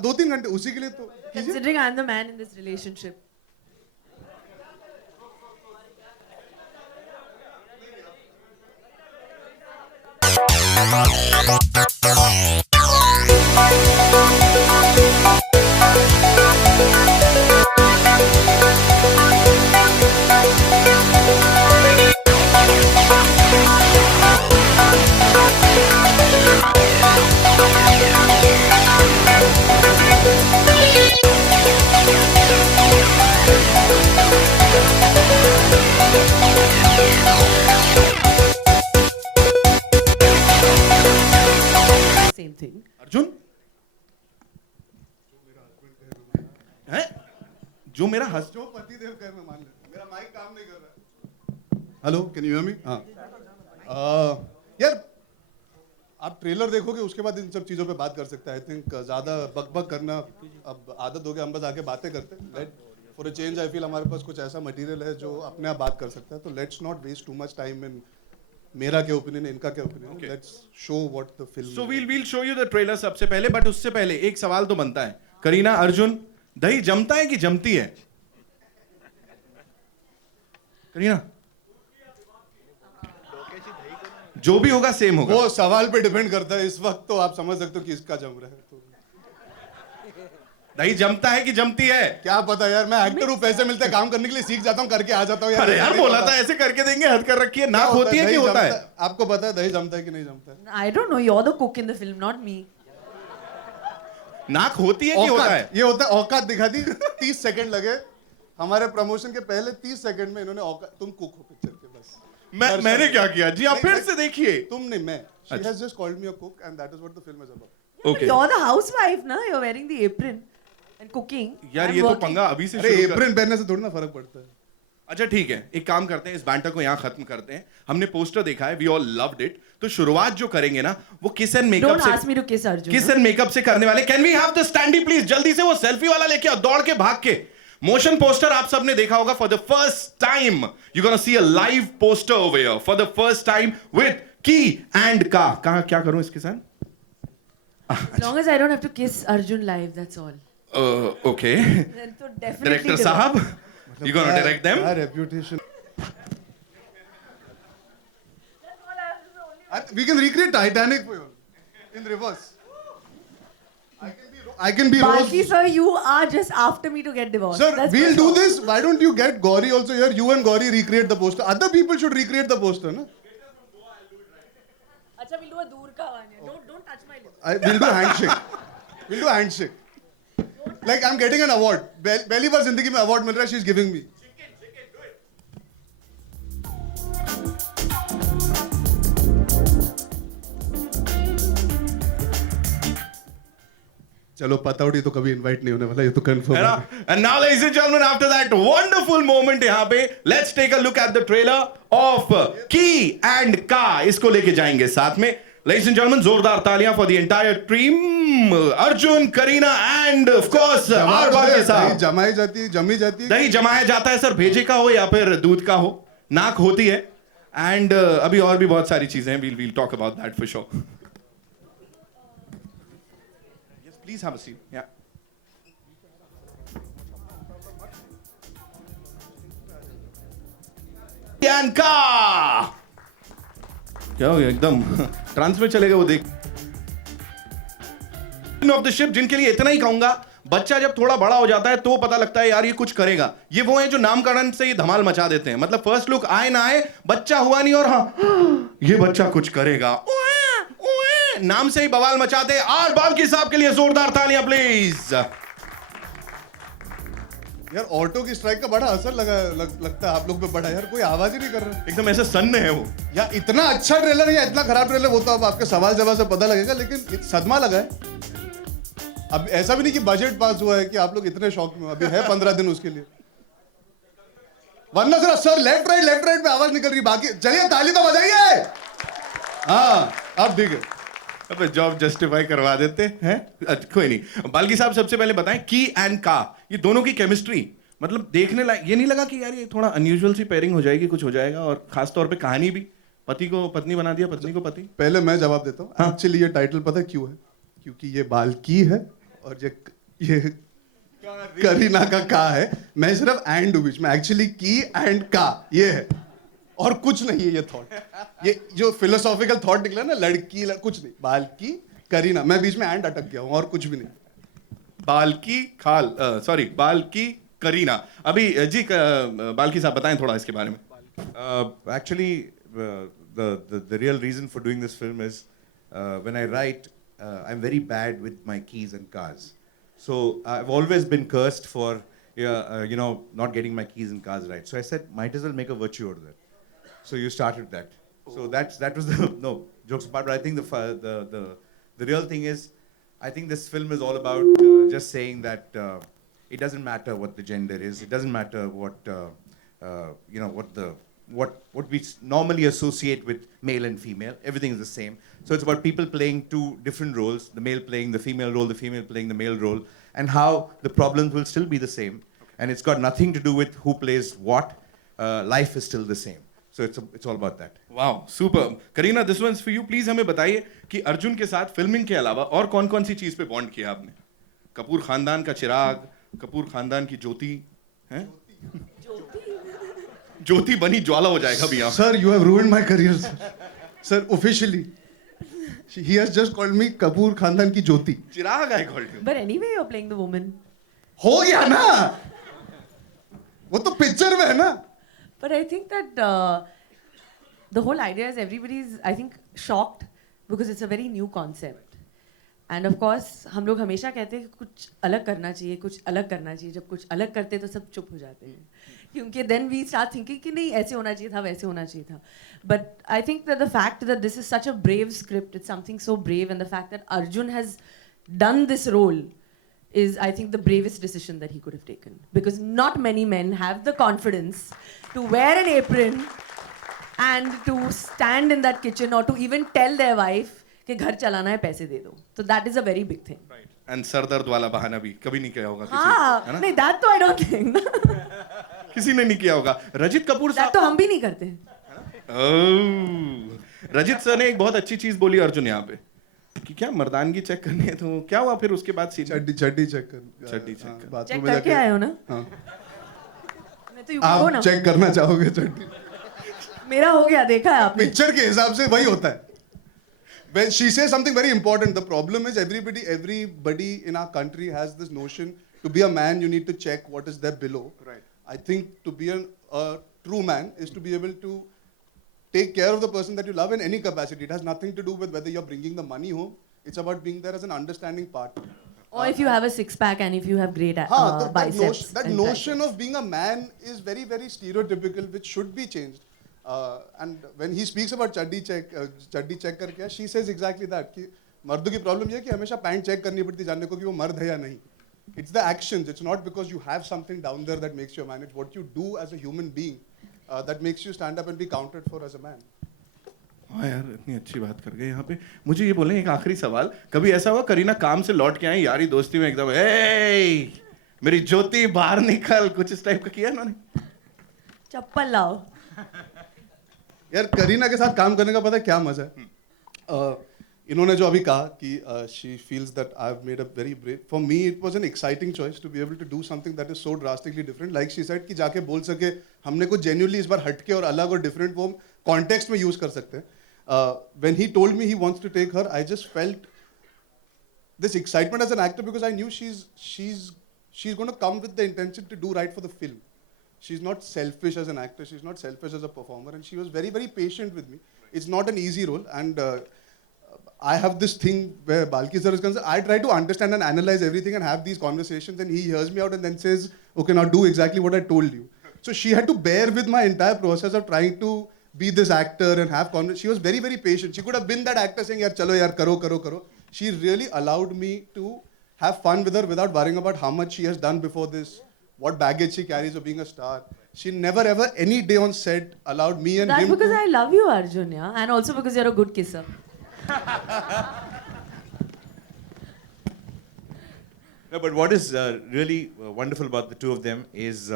हाँ 2-3 घंटे उसी के लिए तो कीजिए। Considering I'm the man in this relationship. Same thing. Arjun है जो मेरा हस जो पति देव कहे मैं मान लेता। मेरा माइक काम नहीं कर रहा। Hello, can you hear me? हाँ यार, आप ट्रेलर देखोगे उसके बाद इन सब चीजों पे बात कर सकते हैं। आई थिंक ज्यादा बकबक करना अब आदत हो गया, हम बस आके बातें करते हैं। Let for a change I feel हमारे पास कुछ ऐसा मटेरियल है जो अपने आप बात कर सकता है, तो let's not waste too much time in मेरा क्या ओपिनियन है, इनका क्या ओपिनियन है। Let's show what the film. So we'll show you the trailer सबसे पहले, बट उससे पहले एक सवाल तो बनता है। करीना, अर्जुन, दही जमता है कि जमती है? करीना, जो भी होगा सेम होगा। वो सवाल पे डिपेंड करता है। इस वक्त तो आप समझ सकते हो कि इसका जम रहा है, तो दही जमता है कि जमती है? क्या पता यार, मैं एक्टर हूँ, पैसे मिलते हैं काम करने के लिए, सीख जाता हूँ, करके आ जाता हूँ अरे यार बोला था ऐसे करके देंगे, हद कर रखी है। नाक होती है कि होता है? आपको पता है दही जमता है कि नहीं जमता है? I don't know. You're the cook in the film, not me. नाक होती है कि होता है? ये होता है। औकात दिखा दी। 30 सेकंड लगे हमारे प्रमोशन के पहले। 30 सेकंड में इन्होंने औकात, तुम कुक हो पिक्चर के, बस। मैंने क्या किया जी? आप फिर से देखिए। तुम नहीं, मैं। She has just called me a cook and that is what the film is about. Okay. You're the housewife, na? You're wearing the apron and cooking. यार I'm ये तो working. पंगा अभी से अरे शुरू कर। एप्रन पहनने से थोड़ी ना फर्क पड़ता है। अच्छा ठीक है, एक काम करते हैं, इस बैंटर को यहाँ खत्म करते हैं। हमने पोस्टर देखा है, वी ऑल लव्ड इट। तो शुरुआत जो करेंगे ना, वो किस एंड मेकअप Don't से, ask me to kiss Arjun. Kiss and make up से करने वाले। Can we have the standee please? जल्दी से वो सेल्फी वाला लेके आओ, दौड़ के भाग के। मोशन पोस्टर आप सबने देखा होगा। For the first time you gonna see a live poster over here for the first time with की एंड का। कहां क्या करूं इसके साथ? As long as I don't have to kiss Arjun live, that's all. Okay Then तो definitely director do. साहब, you gonna direct them? क्या reputation. We can recreate Titanic for you in reverse. I can be Rose. Balki sir, you are just after me to get divorced. Sir, That's we'll for do sure. this. Why don't you get Gauri also here? You and Gauri recreate the poster. Other people should recreate the poster, no? Acha, we'll do a dur ka one. Don't touch my lips. We'll do handshake. We'll do handshake. Like I'm getting an award. पहली बार जिंदगी में award मिल रहा है. She's giving me. चलो पताउड़ी तो कभी invite नहीं होने वाला, ये तो कंफर्म है। And now, ladies and gentlemen, after that wonderful moment यहाँ पे, let's take a look at the trailer of Key and Ka. इसको लेके जाएंगे साथ में। Ladies and gentlemen, जोरदार तालियां for the entire team. Arjun, Kareena and of course आरबाल के साथ। जमाई जाती है, जमी जाती है। दही जमाया जाता है सर, भेजे का हो या फिर दूध का हो। नाक होती है and अभी और भी बहुत सारी चीजें हैं। We'll talk about that for sure. Please have a seat. Yeah. Bianca! क्या हो गया? एकदम ट्रांस में चले गए वो देख। ऑफ द शिप, जिनके लिए इतना ही कहूंगा, बच्चा जब थोड़ा बड़ा हो जाता है तो पता लगता है यार ये कुछ करेगा। ये वो है जो नामकरण से ये धमाल मचा देते हैं। मतलब फर्स्ट लुक आए ना आए, बच्चा हुआ नहीं और हाँ ये बच्चा कुछ करेगा, नाम से ही बवाल मचाते। आर बाल्की साहब के लिए जोरदार तालियां प्लीज। यार ऑटो की स्ट्राइक का बड़ा असर लगता है आप लोग पे बड़ा। यार कोई आवाज ही नहीं कर रहा। एकदम ऐसे सन्न है वो। यार इतना अच्छा ट्रेलर है या इतना खराब ट्रेलर, वो तो अब आपके सवाल जवाब से पता लगेगा, लेकिन सदमा लगा है। अब ऐसा भी नहीं कि बजट पास हुआ है कि आप लोग इतने शौक में। अभी है 15 दिन उसके लिए, वरना जरा सर लेफ्ट राइट पे आवाज निकल रही। बाकी चलिए ताली तो बजाइए। हाँ अब ठीक है। अब जॉब जस्टिफाई करवा देते हैं। कोई नहीं। बाल्की साहब सबसे पहले बताएं, की एंड का, ये दोनों की केमिस्ट्री मतलब देखने लायक। ये नहीं लगा कि यार ये थोड़ा अनयूजुअल सी पेयरिंग हो जाएगी, कुछ हो जाएगा? और खास तौर पे कहानी भी, पति को पत्नी बना दिया, पत्नी को पति। पहले मैं जवाब देता हूँ। हाँ? एक्चुअली ये टाइटल पता है क्यों है? क्योंकि ये बाल्की है और ये करीना का का है, मैं सिर्फ एंड हूँ बीच में, एक्चुअली की एंड का ये है और कुछ नहीं है ये थॉट, ये जो फिलोसॉफिकल थॉट निकला ना लड़की कुछ नहीं, बाल्की करीना, मैं बीच में एंड अटक गया हूँ और कुछ भी नहीं। बाल्की खाल सॉरी बाल्की करीना। अभी जी बाल्की साहब बताएं थोड़ा इसके बारे में। Actually, the real reason for doing this film is when I write, I'm very bad with my keys and cars. So I've always been cursed for not getting my keys and cars right. So I said, might as well make a virtue out of that. So you started that. So that was the no jokes apart. But I think the real thing is, I think this film is all about just saying that it doesn't matter what the gender is. It doesn't matter what what we normally associate with male and female. Everything is the same. So it's about people playing two different roles: the male playing the female role, the female playing the male role, and how the problems will still be the same. And it's got nothing to do with who plays what. Life is still the same. So it's all about that. वाह super. Kareena this one's for you. Please हमें बताइए कि अर्जुन के साथ filming के अलावा और कौन कौन सी चीज पे बॉन्ड किया आपने? कपूर खानदान का चिराग, कपूर खानदान की ज्योति हैं? ज्योति बनी ज्वाला हो जाएगा अभी यहाँ। Sir you have ruined my career sir, officially he has just called me Kapoor खानदान की ज्योति। चिराग I called you. But anyway, you're playing the woman. हो गया ना, वो तो पिक्चर में है ना। But I think that the whole idea is everybody's, I think, shocked because it's a very new concept. And of course, हम लोग हमेशा कहते हैं कि कुछ अलग करना चाहिए, कुछ अलग करना चाहिए। जब कुछ अलग करते हैं तो सब चुप हो जाते हैं, क्योंकि then we start thinking कि नहीं ऐसे होना चाहिए था, वैसे होना चाहिए था. But I think that the fact that this is such a brave script, it's something so brave, and the fact that Arjun has done this role is, I think, the bravest decision that he could have taken. Because not many men have the confidence to wear an apron and to stand in that kitchen or to even tell their wife कि घर चलाना है, पैसे दे दो. So that is a very big thing. Right. And sir दर्द वाला बहाना भी कभी नहीं किया होगा किसी, है हाँ, ना? नहीं, that तो I don't think. किसी ने नहीं किया होगा। रजित कपूर that साहब तो हम भी नहीं करते. ओह, रजित सर ने एक बहुत अच्छी चीज बोली अर्जुन यहाँ पे कि क्या मर्दानगी चेक करनी है, तो क्या हुआ फिर उसके बाद सीन? चड्डी चेक कर, चड्डी check कर। बाथरूम चेक में करके जाके- आए हो ना? हाँ। मैं तो यूपी हो आप ना. चेक करना चाहोगे चड्डी? मेरा हो गया, देखा है आपने? पिक्चर के हिसाब से वही होता है. When she says something very important, the problem is everybody in our country has this notion, to be a man you need to check what is there below. Right. I think to be a true man is to be able to take care of the person that you love in any capacity. It has nothing to do with whether you're bringing the money home. It's about being there as an understanding partner. Or if you have a six pack and if you have great That biceps. that and notion triceps. of being a man is very, very stereotypical, which should be changed. And when he speaks about चड्डी check करके, she says exactly that कि मर्दों की problem ये है कि हमेशा pant check करनी पड़ती है जानने को कि वो मर्द है या नहीं. It's the actions. It's not because you have something down there that makes you a man. It's what you do as a human being that makes you stand up and be counted for as a man. हाँ यार, इतनी अच्छी बात कर गए यहाँ पे। मुझे ये बोलें एक आखिरी सवाल, कभी ऐसा हुआ करीना काम से लौट के आई यारी दोस्ती में एकदम ए मेरी ज्योति बाहर निकल, कुछ इस टाइप का किया इन्होंने? चप्पल लाओ. यार करीना के साथ काम करने का पता है क्या मजा है? इन्होंने जो अभी कहा कि she feels that I've made a very brave. For me, it was an exciting choice to be able to do something that is so drastically different. Like she said कि जाके बोल सके हमने कुछ genuinely इस बार हटके और अलग और different वो context में use कर सकते हैं. When he told me he wants to take her, I just felt this excitement as an actor because I knew she's going to come with the intention to do right for the film. She's not selfish as an actor. She's not selfish as a performer, and she was very, very patient with me. It's not an easy role, and I have this thing where Balki sir is concerned. I try to understand and analyze everything and have these conversations, and he hears me out and then says, "Okay, now do exactly what I told you." So she had to bear with my entire process of trying to be this actor and have conversation. She was very, very patient. She could have been that actor saying, "Yaar, chalo, yaar, karo." She really allowed me to have fun with her without worrying about how much she has done before this, what baggage she carries of being a star. She never ever any day on set allowed me and That's him because to... I love you, Arjun, yeah, and also because you're a good kisser. No, but what is really wonderful about the two of them is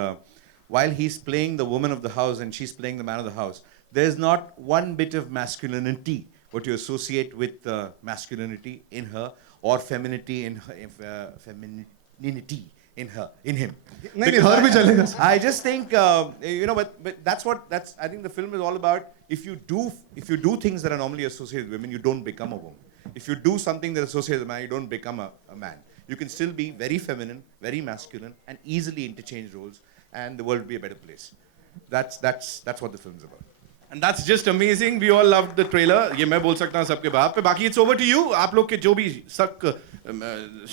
while he's playing the woman of the house and she's playing the man of the house, there's not one bit of masculinity, what you associate with masculinity in her, or femininity in her, femininity in her, in him. नहीं, Because her भी चलेगा. I just think but that's I think the film is all about if you do things that are normally associated with women, you don't become a woman. If you do something that is associated with a man, you don't become a man. You can still be very feminine, very masculine, and easily interchange roles, and the world will be a better place. That's what the film's about. And that's just amazing. We all loved the trailer. ये मैं बोल सकता हूँ सबके बाप पे. बाकी it's over to you. आप लोग के जो भी शक,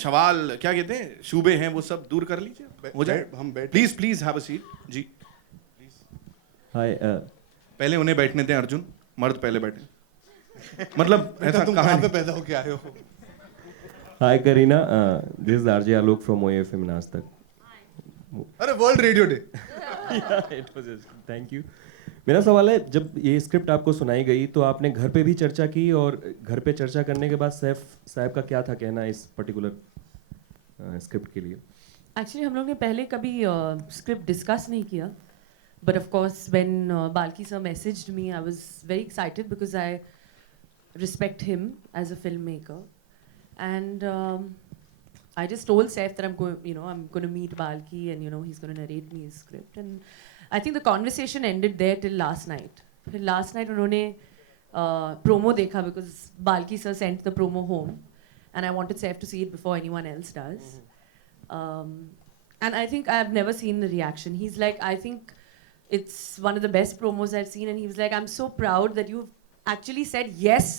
सवाल क्या कहते हैं, शुबे हैं, वो सब दूर कर लीजिए. हो जाए. हम बैठ. Please have a seat. Ji. Hi, पहले उन्हें बैठने दें अर्जुन. मर्द पहले बैठे. मतलब ऐसा तुम कहाँ कहाँ पे है? पैदा होके आए हो? hi Karina. This is RJ Alok from OFM Naaz Tak. अरे world radio day. Yeah, it was just, thank you. मेरा सवाल है, जब ये स्क्रिप्ट आपको सुनाई गई तो आपने घर पे भी चर्चा की, और घर पे चर्चा करने के बाद सैफ साहब का क्या था कहना इस पर्टिकुलर स्क्रिप्ट के लिए? एक्चुअली हम लोग ने पहले कभी स्क्रिप्ट डिस्कस नहीं किया, but of course when Balki sir messaged me, I was very excited because I respect him as a film maker, and I just told Saif that I'm going to meet Balki, and he's going to narrate me his script. And I think the conversation ended there till last night. Till last night उन्होंने promo देखा because Balki sir sent the promo home, and I wanted Saif to see it before anyone else does. And I think I've never seen the reaction. He's like, I think it's one of the best promos I've seen, and he was like, I'm so proud that you've actually said yes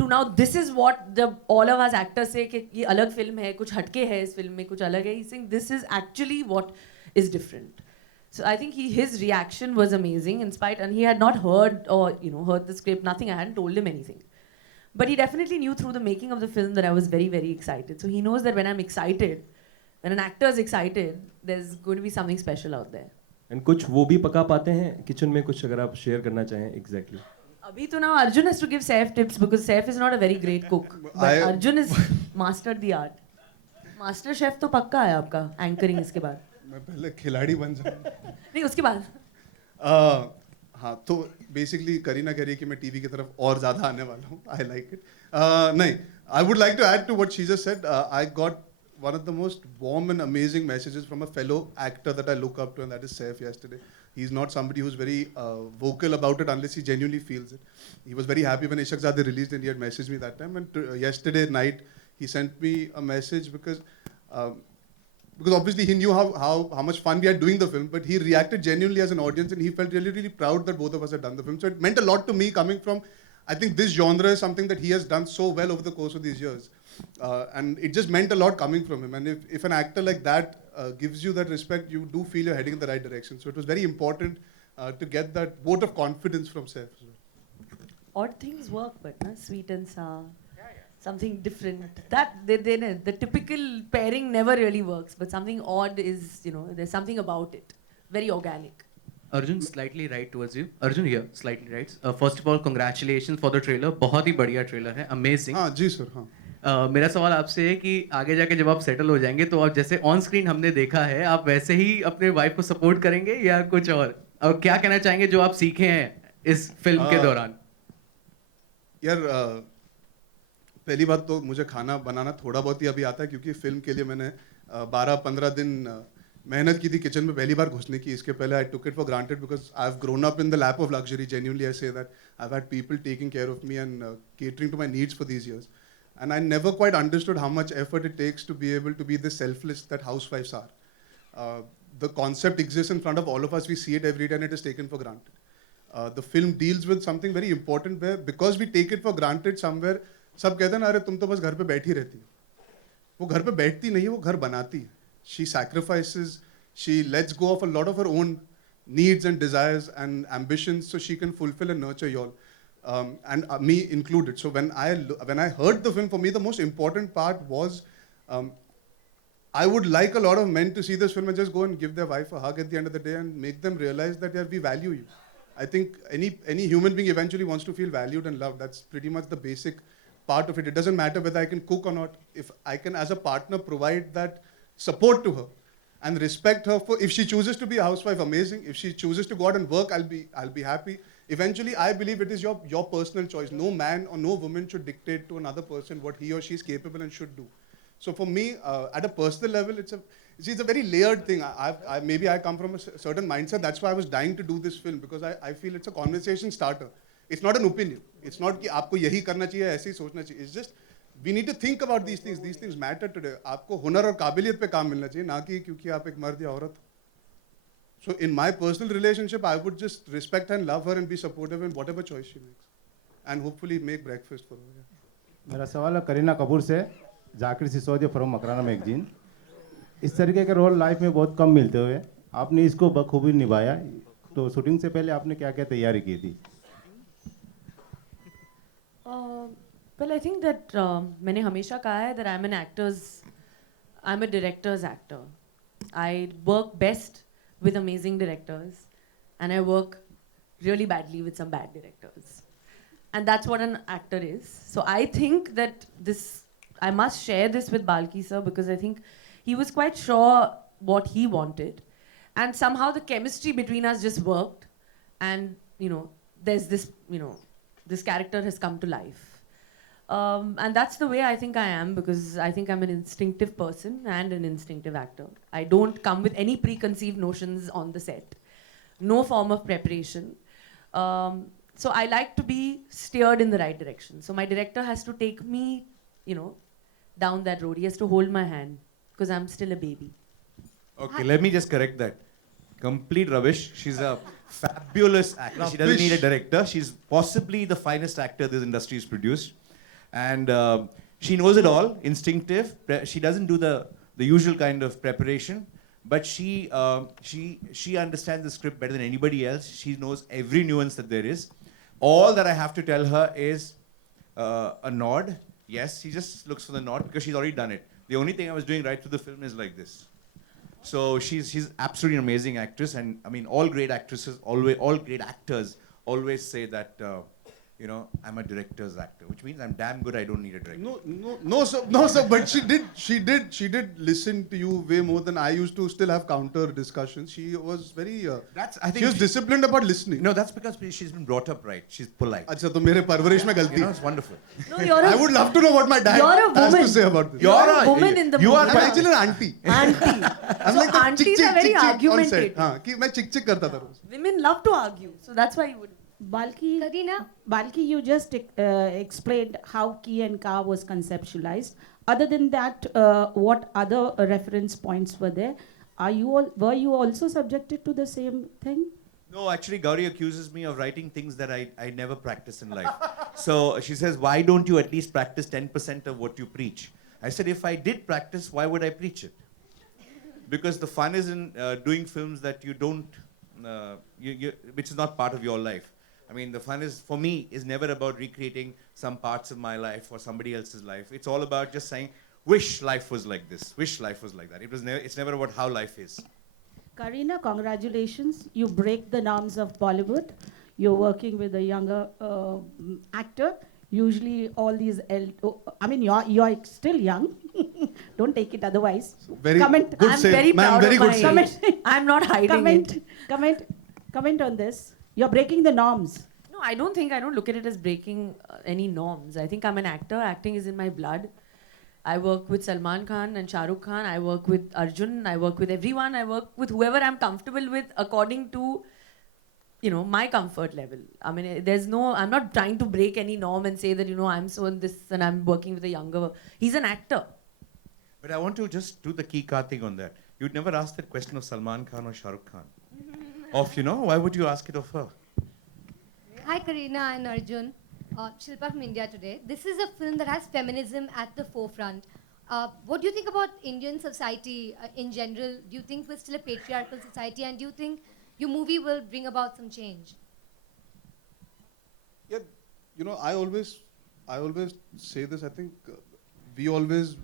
to now this is what the all of us actors say कि ये अलग film है, कुछ हटके है इस film में, कुछ अलग है. He's saying this is actually what is different. So I think his reaction was amazing in spite, and he had not heard or heard the script, nothing. I hadn't told him anything, but he definitely knew through the making of the film that I was very, very excited. So he knows that when I'm excited, when an actor is excited, there's going to be something special out there. And कुछ वो भी पका पाते हैं kitchen में, कुछ अगर आप शेयर करना चाहें exactly? Abhi to now Arjun has to give Saif tips because Saif is not a very great cook. But Arjun has mastered the art. Master chef तो पक्का है आपका एंकरिंग इसके बाद. मैं पहले खिलाड़ी बन जाऊँ. नहीं उसके बाद. हाँ, तो बेसिकली करीना कह रही है कि मैं टीवी की तरफ और ज़्यादा आने वाला हूँ. I like it. नहीं, I would like to add to what she just said. I got one of the most warm and amazing messages from a fellow actor that I look up to, and that is Saif yesterday. He's not somebody who's very vocal about it unless he genuinely feels it. He was very happy when Ishaq Zadeh released, and he had messaged me that time. And yesterday night, he sent me a message because obviously he knew how much fun we had doing the film, but he reacted genuinely as an audience, and he felt really, really proud that both of us had done the film. So it meant a lot to me coming from, I think this genre is something that he has done so well over the course of these years. And it just meant a lot coming from him. And if an actor like that gives you that respect, you do feel you're heading in the right direction. So it was very important to get that vote of confidence from Saif. Odd things work, but sweet and sour. Something different. That the typical pairing never really works, but something odd is, there's something about it. Very organic. Arjun, slightly right towards you. Arjun here, slightly right. First of all, congratulations for the trailer. बहुत ही बढ़िया trailer है. Amazing. हाँ जी sir. हाँ. मेरा सवाल आपसे है कि आगे जाके जब आप सेटल हो जाएंगे तो आप जैसे ऑन स्क्रीन हमने देखा है, आप वैसे ही अपने वाइफ को सपोर्ट करेंगे या कुछ और क्या कहना चाहेंगे जो आप सीखे हैं इस फिल्म के दौरान? यार पहली बात तो मुझे खाना बनाना थोड़ा बहुत ही अभी आता है, क्योंकि फिल्म के लिए मैंने 12-15 दिन मेहनत की थी किचन में पहली बार घुसने की. इसके पहले I took it for granted because I have grown up in the lap of luxury. Genuinely I say that I have had people taking care of me and catering to my needs for these years. And I never quite understood how much effort it takes to be able to be this selfless that housewives are. The concept exists in front of all of us. We see it every day and it is taken for granted. The film deals with something very important where because we take it for granted somewhere, सब कहते हैं ना, अरे तुम तो बस घर पे बैठी रहती हो. वो घर पे बैठती नहीं है, वो घर बनाती है. She sacrifices, she lets go of a lot of her own needs and desires and ambitions so she can fulfill and nurture y'all. And me included. So when I heard the film, for me the most important part was I would like a lot of men to see this film and just go and give their wife a hug at the end of the day and make them realize that we value you. I think any human being eventually wants to feel valued and loved. That's pretty much the basic part of it. It doesn't matter whether I can cook or not. If I can, as a partner, provide that support to her and respect her for, if she chooses to be a housewife, amazing. If she chooses to go out and work, I'll be happy. eventually I believe it is your personal choice. No man or no woman should dictate to another person what he or she is capable and should do. So for me, at a personal level, it's a very layered thing. Maybe I come from a certain mindset. That's why I was dying to do this film, because I feel it's a conversation starter. It's not an opinion. It's not कि आपको यही करना चाहिए, ऐसे ही सोचना चाहिए. It's just we need to think about these things. These things matter today. आपको हुनर और काबिलियत पे काम मिलना चाहिए, ना कि क्योंकि आप एक मर्द या औरत हो. So in my personal relationship, I would just respect and love her and be supportive in whatever choice she makes, and hopefully make breakfast for her. मेरा सवाल है करीना कपूर से, जाकिर सिसोदिया फ्रॉम मकराना मैगजीन. इस तरीके के रोल लाइफ में बहुत कम मिलते हुए आपने इसको बखूबी निभाया, तो शूटिंग से पहले आपने क्या क्या तैयारी की थी? Well, I think that मैंने हमेशा कहा है that I'm a director's actor. I work best with amazing directors, and I work really badly with some bad directors. And that's what an actor is. So I think that I must share this with Balki sir, because I think he was quite sure what he wanted. And somehow the chemistry between us just worked. And, there's this, this character has come to life. And that's the way I think I am, because I think I'm an instinctive person and an instinctive actor. I don't come with any preconceived notions on the set. No form of preparation. So I like to be steered in the right direction. So my director has to take me, down that road. He has to hold my hand, because I'm still a baby. Okay, let me just correct that. Complete rubbish. She's a fabulous actor. She doesn't need a director. She's possibly the finest actor this industry has produced. And she knows it all, instinctive. She doesn't do the usual kind of preparation, but she understands the script better than anybody else. She knows every nuance that there is. All that I have to tell her is a nod. Yes, she just looks for the nod because she's already done it. The only thing I was doing right through the film is like this. So she's absolutely an amazing actress, and I mean, all great actresses, all great actors always say that. I'm a director's actor, which means I'm damn good. I don't need a director. No, sir. But she did listen to you way more than I used to. Still have counter discussions. She was very. She was disciplined about listening. No, that's because she's been brought up right. She's polite. अच्छा तो मेरे परवरिश में गलती. It's wonderful. No, I would love to know what my dad has to say about this. You're a woman in the movie. I'm actually an auntie. Auntie. I'm So like the aunties chick are very on set. argumentative. हाँ, कि मैं चिक करता था रोज. Women love to argue, so that's why you would. Balki, you just explained how Ki and Ka was conceptualized. Other than that, what other reference points were there? Were you also subjected to the same thing? No, actually, Gauri accuses me of writing things that I never practice in life. So she says, why don't you at least practice 10% of what you preach? I said, if I did practice, why would I preach it? Because the fun is in doing films that you don't, which is not part of your life. I mean, the fun is, for me, is never about recreating some parts of my life or somebody else's life. It's all about just saying, wish life was like this, wish life was like that. It's never about how life is. Karina, congratulations. You break the norms of Bollywood. You're working with a younger actor. Usually all these, you're still young. Don't take it otherwise. Very comment. good I'm save. very proud very of good my save. Comment. I'm not hiding it. Comment on this. You're breaking the norms. No, I don't look at it as breaking any norms. I think I'm an actor. Acting is in my blood. I work with Salman Khan and Shah Rukh Khan. I work with Arjun. I work with everyone. I work with whoever I'm comfortable with according to, my comfort level. I mean, I'm not trying to break any norm and say that, I'm so in this and I'm working with a younger. He's an actor. But I want to just do the key card thing on that. You'd never ask that question of Salman Khan or Shah Rukh Khan. Why would you ask it of her? Hi, Karina and Arjun. Shilpa from India Today. This is a film that has feminism at the forefront. What do you think about Indian society in general? Do you think we're still a patriarchal society, and do you think your movie will bring about some change? Yeah, I always say this. I think we always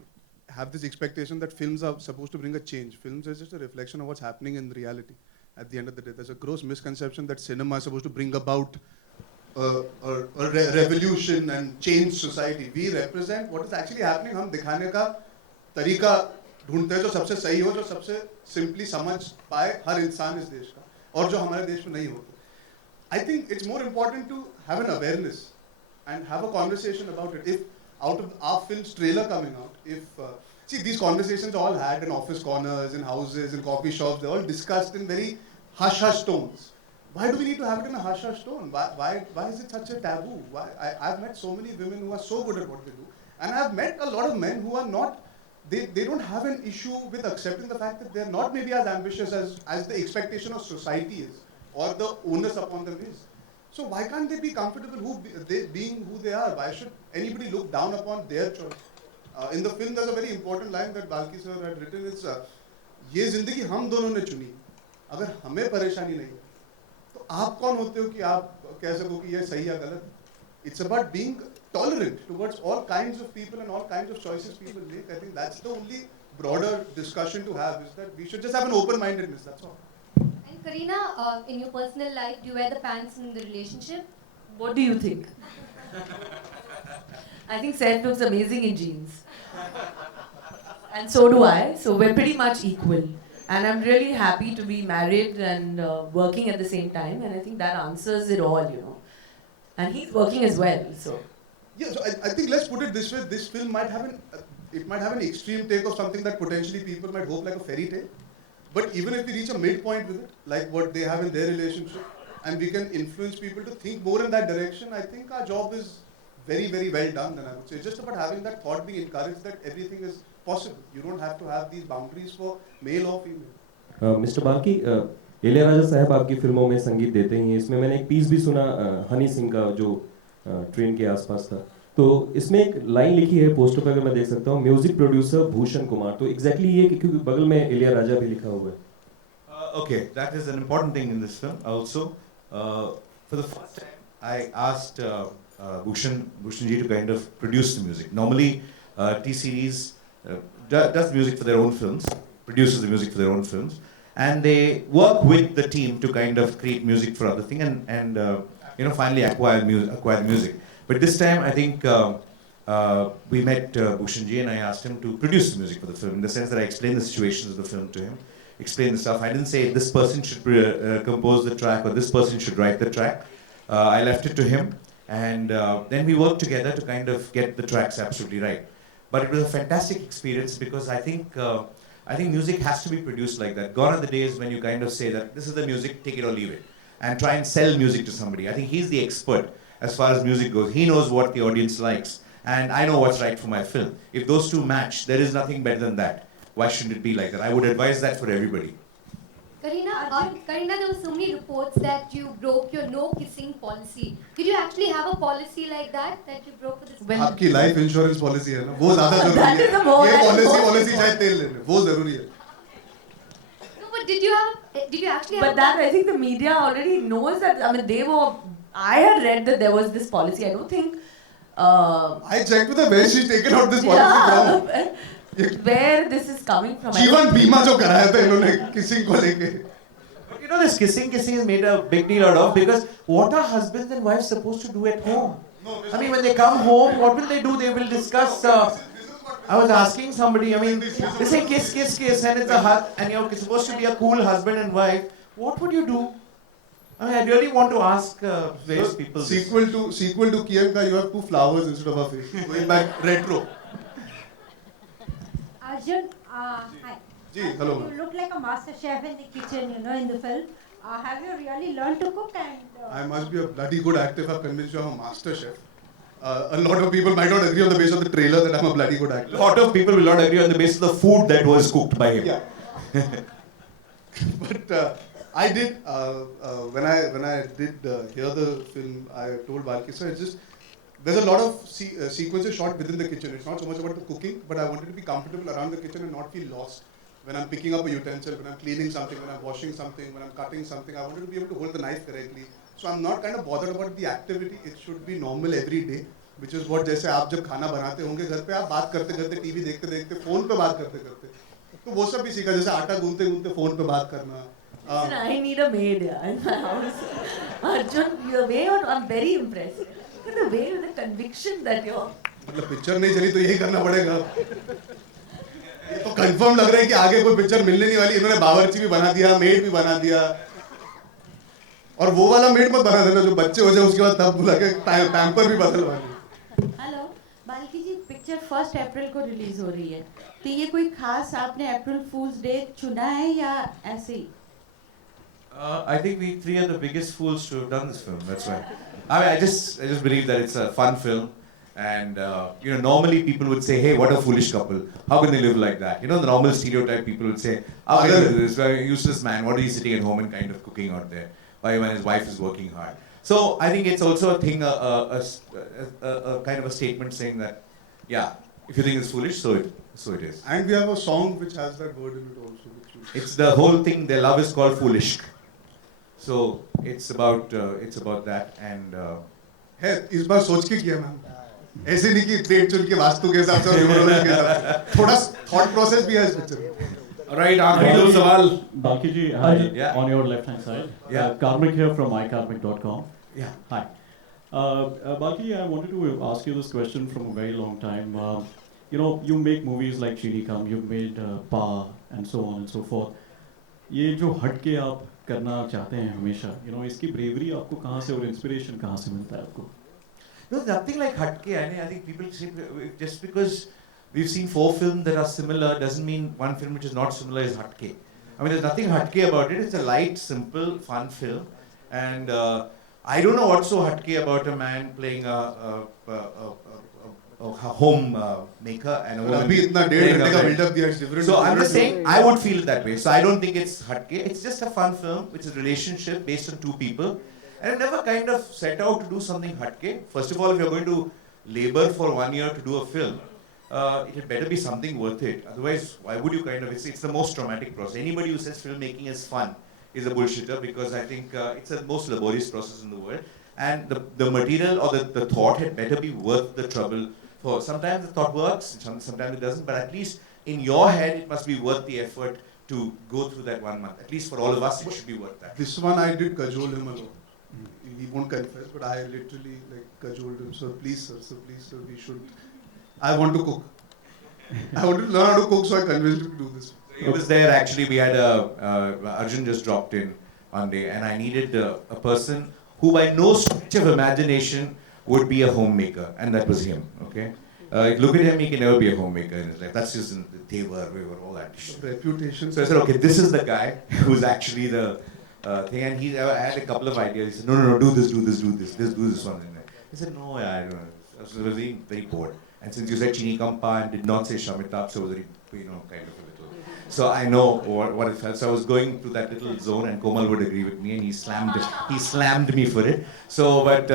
have this expectation that films are supposed to bring a change. Films is just a reflection of what's happening in reality. At the end of the day, there's a gross misconception that cinema is supposed to bring about a revolution and change society. We represent what is actually happening. हम दिखाने का तरीका ढूंढते हैं जो सबसे सही हो, जो सबसे simply समझ पाए हर इंसान इस देश का, और जो हमारे देश में नहीं होता. I think it's more important to have an awareness and have a conversation about it. If out of our film's trailer coming out, if see these conversations are all had in office corners, in houses, in coffee shops, they're all discussed in very hush-hush tones. Why do we need to have it in a hush-hush tone? Why is it such a taboo? I've met so many women who are so good at what they do, and I've met a lot of men who are not. They don't have an issue with accepting the fact that they're not maybe as ambitious as the expectation of society is, or the onus upon them is. So why can't they be comfortable being who they are? Why should anybody look down upon their choice? In the film, there's a very important line that Balki sir had written. It's ये जिंदगी हम दोनों ने चुनी. अगर हमें परेशानी नहीं है, तो आप कौन होते हो कि आप कह सको कि ये सही या गलत? It's about being tolerant towards all kinds of people and all kinds of choices people make. I think that's the only broader discussion to have, is that we should just have an open-mindedness, that's all. And Kareena, in your personal life, do you wear the pants in the relationship? What do you think? I think Seth looks amazing in jeans. And so do I. So we're pretty much equal. And I'm really happy to be married and working at the same time. And I think that answers it all, you know. And he's working as well, so. Yeah, so I think let's put it this way: this film might have an extreme take of something that potentially people might hope like a fairy tale. But even if we reach a midpoint with it, like what they have in their relationship, and we can influence people to think more in that direction, I think our job is very, very well done. And I would say it's just about having that thought being encouraged that everything is possible. You don't have to have these boundaries for male or female. Mister Balki, Ilaiyaraaja साहब आपकी फिल्मों में संगीत देते ही हैं. इसमें मैंने एक पीस भी सुना हनी सिंह का, जो ट्रेन के आसपास था. तो इसमें एक लाइन लिखी है पोस्टर पर, अगर मैं देख सकता हूँ, म्यूजिक प्रोड्यूसर भूषण कुमार. तो एग्जैक्टली ये, क्योंकि बगल में इलैयाराजा भी लिखा हुआ है. Okay, that is an important thing in this film also. For the first time, I asked Bhushan ji to kind of produce the music. Normally, T-Series does music for their own films, produces the music for their own films, and they work with the team to kind of create music for other things and finally acquire the music. But this time, I think we met Bhushan ji and I asked him to produce the music for the film, in the sense that I explained the situations of the film to him, explained the stuff. I didn't say this person should compose the track or this person should write the track. I left it to him, and then we worked together to kind of get the tracks absolutely right. But it was a fantastic experience because I think music has to be produced like that. Gone are the days when you kind of say that this is the music, take it or leave it, and try and sell music to somebody. I think he's the expert as far as music goes. He knows what the audience likes, and I know what's right for my film. If those two match, there is nothing better than that. Why shouldn't it be like that? I would advise that for everybody. Kareena, there were so many reports that you broke your no kissing policy. Did you actually have a policy like that you broke for this? आपकी life insurance policy है ना, वो ज़्यादा जरूरी That is the more- ये that is more- policy चाहे तेल ले ले, वो जरूरी है. No, but did you actually have But that, I think the media already knows that. I mean, I had read that there was this policy. I don't think. I checked with her where she's taken out this policy from. Where this is coming from. I don't जीवन बीमा जो कराया था इन्होंने kissing को लेके. But you know, this kissing is made a big deal out of, because what are husbands and wives supposed to do at home? I mean, when they come home, what will they do? They will discuss. I was asking somebody, I mean, they say kiss, kiss, kiss, and it's a hug, and you're supposed to be a cool husband and wife. What would you do? I mean, I really want to ask various people this. Sequel to Kiyanka, you have two flowers instead of a face. Going back retro. Arjun, hi. Ji, hello. You look like a master chef in the kitchen, in the film. Have you really learned to cook? And I must be a bloody good actor if I've convinced you I'm a master chef. A lot of people might not agree on the basis of the trailer that I'm a bloody good actor. A lot of people will not agree on the basis of the food that was cooked by him. Yeah. But I did, when I did hear the film, I told Balki, sir, it's just, there's a lot of sequences shot within the kitchen. It's not so much about the cooking, but I wanted to be comfortable around the kitchen and not feel lost. When I'm picking up a utensil, when I'm cleaning something, when I'm washing something, when I'm cutting something, I wanted to be able to hold the knife correctly. So I'm not kind of bothered about the activity. It should be normal every day, which is what, जैसे आप जब खाना बनाते होंगे घर पे, आप बात करते करते, टीवी देखते देखते, फोन पे बात करते करते, तो वो सब भी सीखा, जैसे आटा गूंथते गूंथते फोन पे बात करना. Listen, I need a maid in my house. Arjun, the way I'm very impressed. Look at the way, the conviction that you're. मतलब पिक्चर नहीं चली तो यही करना पड़ेगा. ये तो कंफर्म लग रहा है कि आगे कोई पिक्चर मिलने नहीं वाली. इन्होंने बावर्ची भी बना दिया, मेड भी बना दिया. और वो वाला मेड मत बना देना जो बच्चे हो जाए उसके बाद तब बुला के पैम्पर भी बदलवा दे। हेलो बाल्की जी, पिक्चर 1 अप्रैल को रिलीज हो रही है, तो ये कोई खास आपने अप्रैल फूल्स डे चुना है या ऐसे ही? I think we three are the biggest fools to have done this film. That's why. I mean, I just believe that it's a fun film, and normally people would say, "Hey, what a foolish couple! How can they live like that?" You know, the normal stereotype people would say, "Oh, this useless man. What are you sitting at home and kind of cooking out there? Why when his wife is working hard?" So I think it's also a thing, a kind of a statement saying that, yeah, if you think it's foolish, so it is. And we have a song which has that word in it also. It's the whole thing. Their love is called foolish. So it's about that and है इस बार सोच के किया ma'am, ऐसे नहीं कि plate चुन के वास्तु के हिसाब से और न्यूमरोलॉजी के हिसाब से, थोड़ा थॉट प्रोसेस भी है इस पिक्चर में। राइट, आखिरी दो सवाल। Balki ji, hi, on your left hand side. Karmik here from ikarmik.com. Yeah. Hi. Balki, I wanted to ask you this question from a very long time. You make movies like Chidi Kam, you've made Pa and so on and so forth. ये जो हट के आप करना चाहते हैं हमेशा, इसकी bravery आपको कहाँ से और inspiration कहाँ से मिलता है आपको? No, nothing like hatke. I think people say just because we've seen 4 films that are similar doesn't mean one film which is not similar is hatke. I mean, there's nothing hatke about it. It's a light, simple, fun film, and I don't know what's so hatke about a man playing a home maker and a woman. अभी इतना डेढ़ घंटे का build-up दिया is different. So I'm just saying, I would feel it that way. So I don't think it's hatke. It's just a fun film, which is relationship based on 2 people. And I've never kind of set out to do something hatke. First of all, if you're going to labor for 1 year to do a film, it had better be something worth it. Otherwise, why would you it's the most traumatic process. Anybody who says filmmaking is fun is a bullshitter, because I think it's the most laborious process in the world. And the material or the thought had better be worth the trouble. For sometimes the thought works, sometimes it doesn't, but at least in your head it must be worth the effort to go through that 1 month. At least for all of us, it should be worth that. This one I did cajole him a lot. He won't confess, but I literally cajoled him. So please sir, we should. I want to cook. I want to learn how to cook, so I convinced him to do this. He was there actually. We had Arjun just dropped in one day, and I needed a person who, by no stretch of imagination, would be a homemaker, and that was him. Okay, look at him; he can never be a homemaker in his life. That's just in the Tevar, we were all that. Reputation. So I said, okay, this is the guy who's actually the thing, and I had a couple of ideas. He said, no, do this one. I said, no, I don't know. I was very, very bored. And since you said Chini Kampa and did not say Shamitab, so I was very, kind of a little. So I know what it felt. So I was going through that little zone, and Komal would agree with me, and he slammed me for it. So, but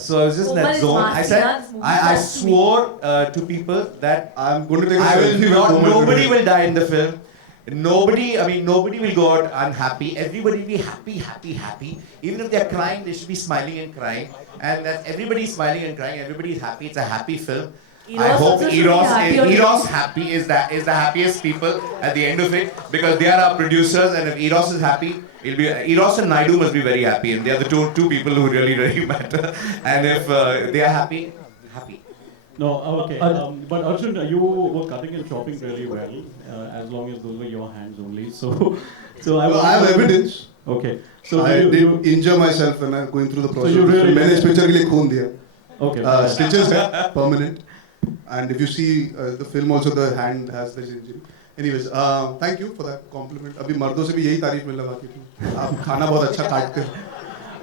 so I was just in that zone. I said, I swore to people that I'm going to take a selfie with Komal. Nobody will die in the film. Nobody will go out unhappy. Everybody will be happy. Even if they're crying, they should be smiling and crying. And that everybody's smiling and crying, everybody's happy. It's a happy film. I hope Eros happy is the happiest people at the end of it, because they are our producers, and if Eros is happy, it'll be Eros and Naidu must be very happy, and they are the two people who really matter. And if they are happy. No, okay. But Arjun, you were cutting and chopping really well, as long as those were your hands only. So I have evidence. Okay. So I did injure myself when I'm going through the process. So you really मैंने इस picture के लिए खून दिया. Okay. Stitches है permanent, and if you see the film also, the hand has this injury. Anyways, thank you for that compliment. अभी मर्दों से भी यही तारीफ मिलने बाकी थी. आप खाना बहुत अच्छा काटते हो.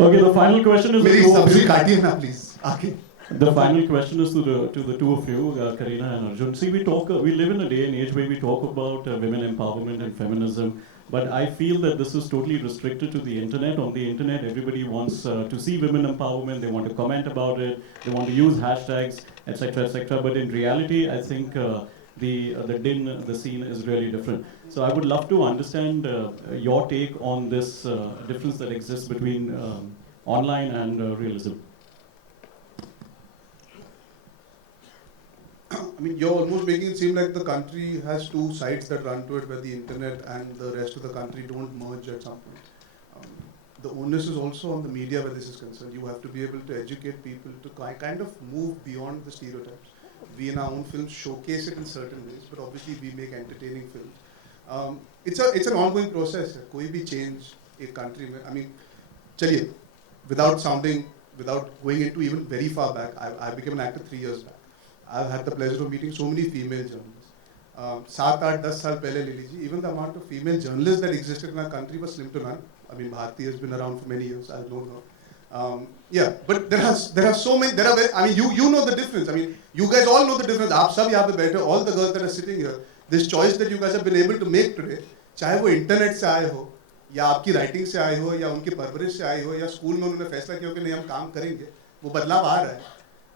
Okay, the final question is. मेरी सब्जी काटिए ना please. आके. The final question is to the two of you, Kareena and Arjun. See, we live in a day and age where we talk about women empowerment and feminism, but I feel that this is totally restricted to the internet. On the internet, everybody wants to see women empowerment. They want to comment about it. They want to use hashtags, etc., etc. But in reality, I think the scene is really different. So I would love to understand your take on this difference that exists between online and realism. I mean, you're almost making it seem like the country has 2 sides that run to it, where the internet and the rest of the country don't merge at some point. The onus is also on the media where this is concerned. You have to be able to educate people to kind of move beyond the stereotypes. We in our own films showcase it in certain ways, but obviously we make entertaining films. It's an ongoing process. कोई भी change एक country में, I mean, चलिए, without going into even very far back, I became an actor 3 years back. I've had the pleasure of meeting so many female journalists. 7, 8, 10 साल पहले ले लीजिए, even the amount of female journalists that existed in our country was slim to none. I mean, Bharti has been around for many years. I don't know. Yeah, but there are so many. I mean, you know the difference. I mean, you guys all know the difference. आप सब यहाँ पे बैठे, all the girls that are sitting here, this choice that you guys have been able to make today, चाहे वो internet से आए हो, या आपकी राइटिंग से आए हो, या उनकी परवरिश से आए हो, या स्कूल में उन्होंने फैसला किया कि नहीं हम काम करेंगे, वो बदलाव आ रहा है.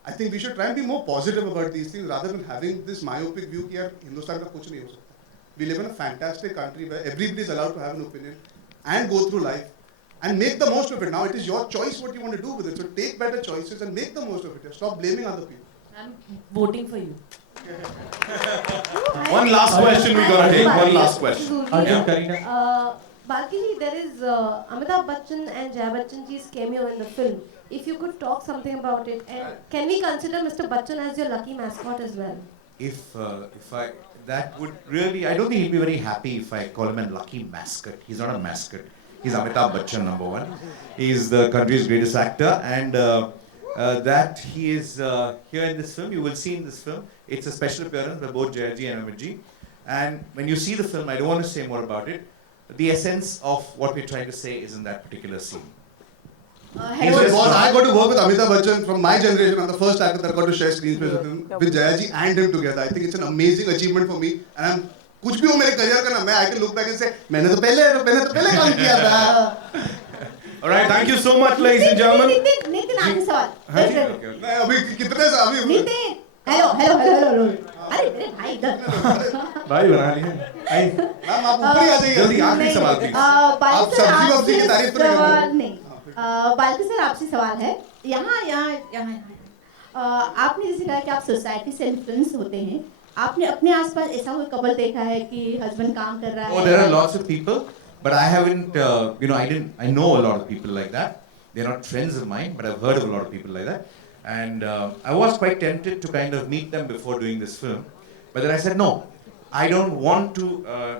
I think we should try and be more positive about these things rather than having this myopic view कि यार हिंदुस्तान का कुछ नहीं हो सकता. We live in a fantastic country where everybody is allowed to have an opinion and go through life and make the most of it. Now it is your choice what you want to do with it. So take better choices and make the most of it. Stop blaming other people. I'm voting for you. One last question we gotta take. One last question. Arjun, Kareena. Balkini, there is Amitabh Bachchan and Jaya Bachchan ji's cameo in the film. If you could talk something about it, and can we consider Mr. Bachchan as your lucky mascot as well? If I, that would really, I don't think he'd be very happy if I call him a lucky mascot. He's not a mascot. He's Amitabh Bachchan, number one. He's the country's greatest actor, and that he is here in this film. You will see in this film. It's a special appearance by both Jayaji and Amitji. And when you see the film, I don't want to say more about it. The essence of what we're trying to say is in that particular scene. I got to work with Amitabh Bachchan from my generation. I'm the first actor that got to share screen space with him, with Jayaji and him together. I think it's an amazing achievement for me. And I'm, कुछ भी हो मेरे career का ना, I can look back and say, मैंने तो पहले काम किया था. All right, thank you so much, ladies and gentlemen. Nitin आखिरी सवाल. नहीं अभी कितने अभी. नितिन, हेलो. अरे भाई इधर. भाई बना लिया. मैम आप ऊपर ही आ जाइए. जल्दी आखिरी सवाल प्लीज. आप सब्जी वब्जी की तारीफ तो नहीं कर रहे. बाल्की सर आपसे सवाल है. यहाँ आपने जैसे कहा कि आप सोसाइटी से इन्फ्लुएंस होते हैं. आपने अपने आसपास ऐसा कोई कपल देखा है कि हस्बैंड काम कर रहा है? Oh, there are lots of people, but I haven't, I know a lot of people like that. They're not friends of mine, but I've heard of a lot of people like that. And I was quite tempted to kind of meet them before doing this film. But then I said, no, I don't want to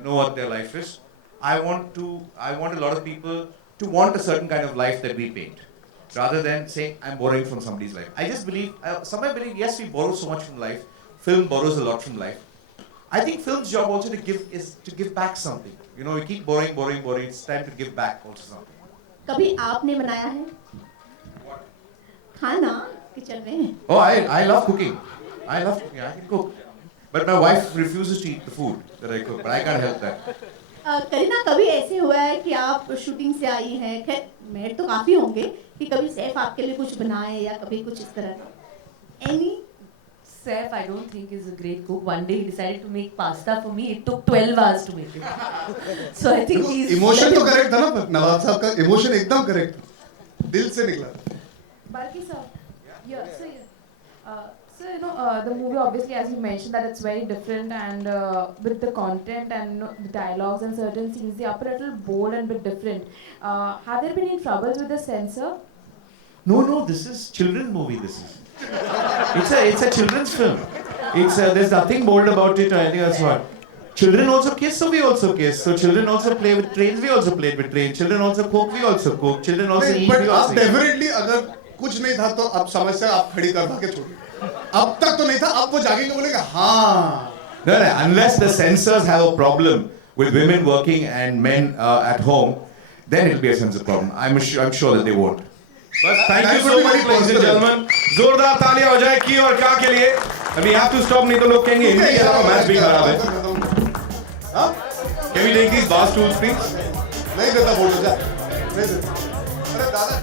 know what their life is. I want a lot of people to want a certain kind of life that we paint. Rather than saying, I'm borrowing from somebody's life. I just believe, somewhere believe, yes, we borrow so much from life. Film borrows a lot from life. I think film's job also is to give back something. You know, we keep borrowing. It's time to give back also something. कभी आपने बनाया है? खाना kitchen में? Oh, I love cooking. I can cook. But my wife refuses to eat the food that I cook. But I can't help that. Kareena कभी ऐसे हुआ है कि आप शूटिंग से आई हैं, खैर मेड तो काफी होंगे, कि कभी सैफ आपके लिए कुछ बनाए या कभी कुछ इस तरह का? Any? Saif, I don't think is a great cook. One day he decided to make pasta for me. It took 12 hours to make it. So I think he's... Emotion तो correct था ना, नवाब साहब का emotion एकदम correct था, दिल से निकला. Balki sir, so you know the movie obviously, as you mentioned, that it's very different, and with the content and the dialogues and certain scenes, they are a little bold and bit different. Have there been any troubles with the censor? No, this is children's movie. This is. It's a children's film. There's nothing bold about it or anything else. What? Children also kiss, so we also kiss. So children also play with trains, we also played with trains. Children also cook, we also cook. Children also eat, but we also eat. Definitely अगर कुछ नहीं था तो अब समस्या आप खड़ी करवा के छोड़िए. अब तक तो नहीं था, अब वो जागेंगे बोलेंगे हाँ. No, unless the censors have a problem with women working and men at home, then it'll be a censor problem. I'm sure that they won't. बस thank you so much, ladies and gentlemen. जोरदार तालियां हो जाए की और क्या के लिए. अभी have to stop नहीं तो लोग कहेंगे हिंदी का मैच भी खराब है. हाँ? Can we take these bar stools, please? नहीं देता फोटो जा. नहीं देता. अरे दादा.